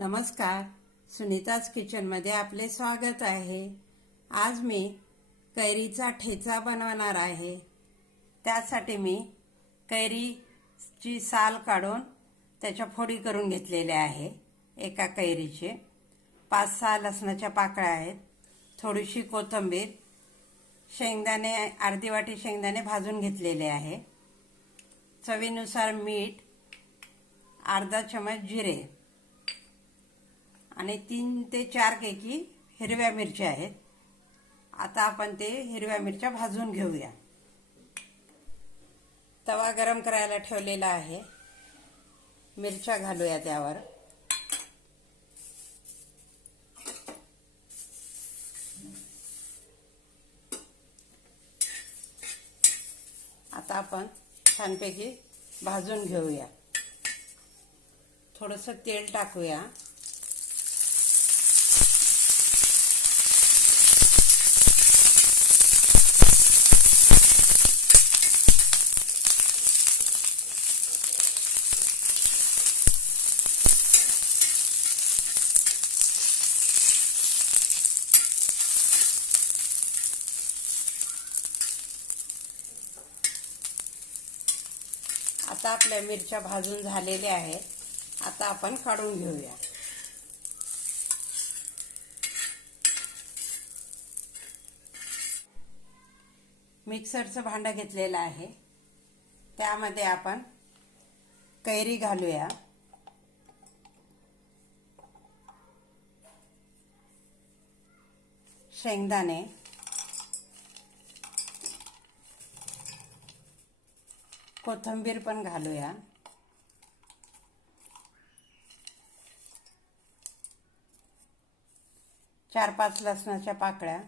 नमस्कार. सुनीताज किचनमध्ये आपले स्वागत आहे. आज मी कैरीचा ठेचा बनवणार आहे. त्यासाठी मी कैरीची साल काढून त्याच्या फोडी करून घेतलेल्या आहे. एका कैरीचे. पाच सहा लसणाच्या पाकळ्या आहेत. थोडीशी कोथिंबीर शेंगदाणे अर्धी वाटी शेंगदाणे भाजून घेतलेले आहे. चवीनुसार मीठ अर्धा चमच जिरे. आणि तीन ते चार केकी हिरव्या मिरच्या आहेत. आता आपण ते हिरव्या मिरच्या भाजून घेऊया. तवा गरम करायला ठेवलेला आहे. मिरच्या घालूया त्यावर. आता आपण छानपैकी भाजून घेऊया. थोडंसं तेल टाकूया. आता आपल्या मिरच्या भाजून झालेल्या आहेत. आता आपण काढून घेऊया. मिक्सरचं भांडं घेतलेलं आहे. त्यामध्ये आपण कैरी घालूया. शेंगदाणे. कोथिंबीर पण घालूया. चार पाच लसणाच्या पाकळ्या.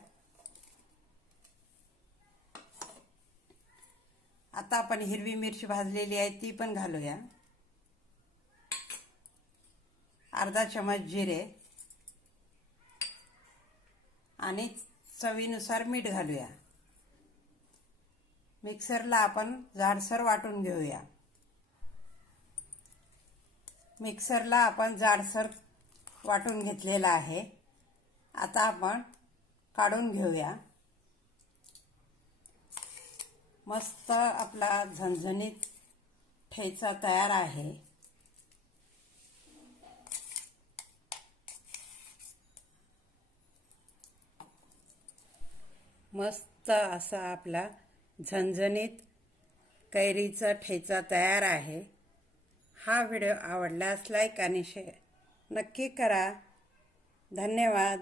आता आपण हिरवी मिरची भाजलेली आहे ती पण घालूया. अर्धा चमच जिरे. आणि चवीनुसार मीठ घालूया. मिक्सरला आपण जाडसर वाटून घेऊया. मिक्सरला आपण जाडसर वाटून घेतलेला आहे. आता आपण काढून घेऊया. मस्त आपला झणझणीत ठेचा तयार आहे. मस्त असा आपला झणझणीत कैरीचा ठेचा तयार आहे. हा व्हिडिओ आवडल्यास लाईक आणि शेअर नक्की करा. धन्यवाद.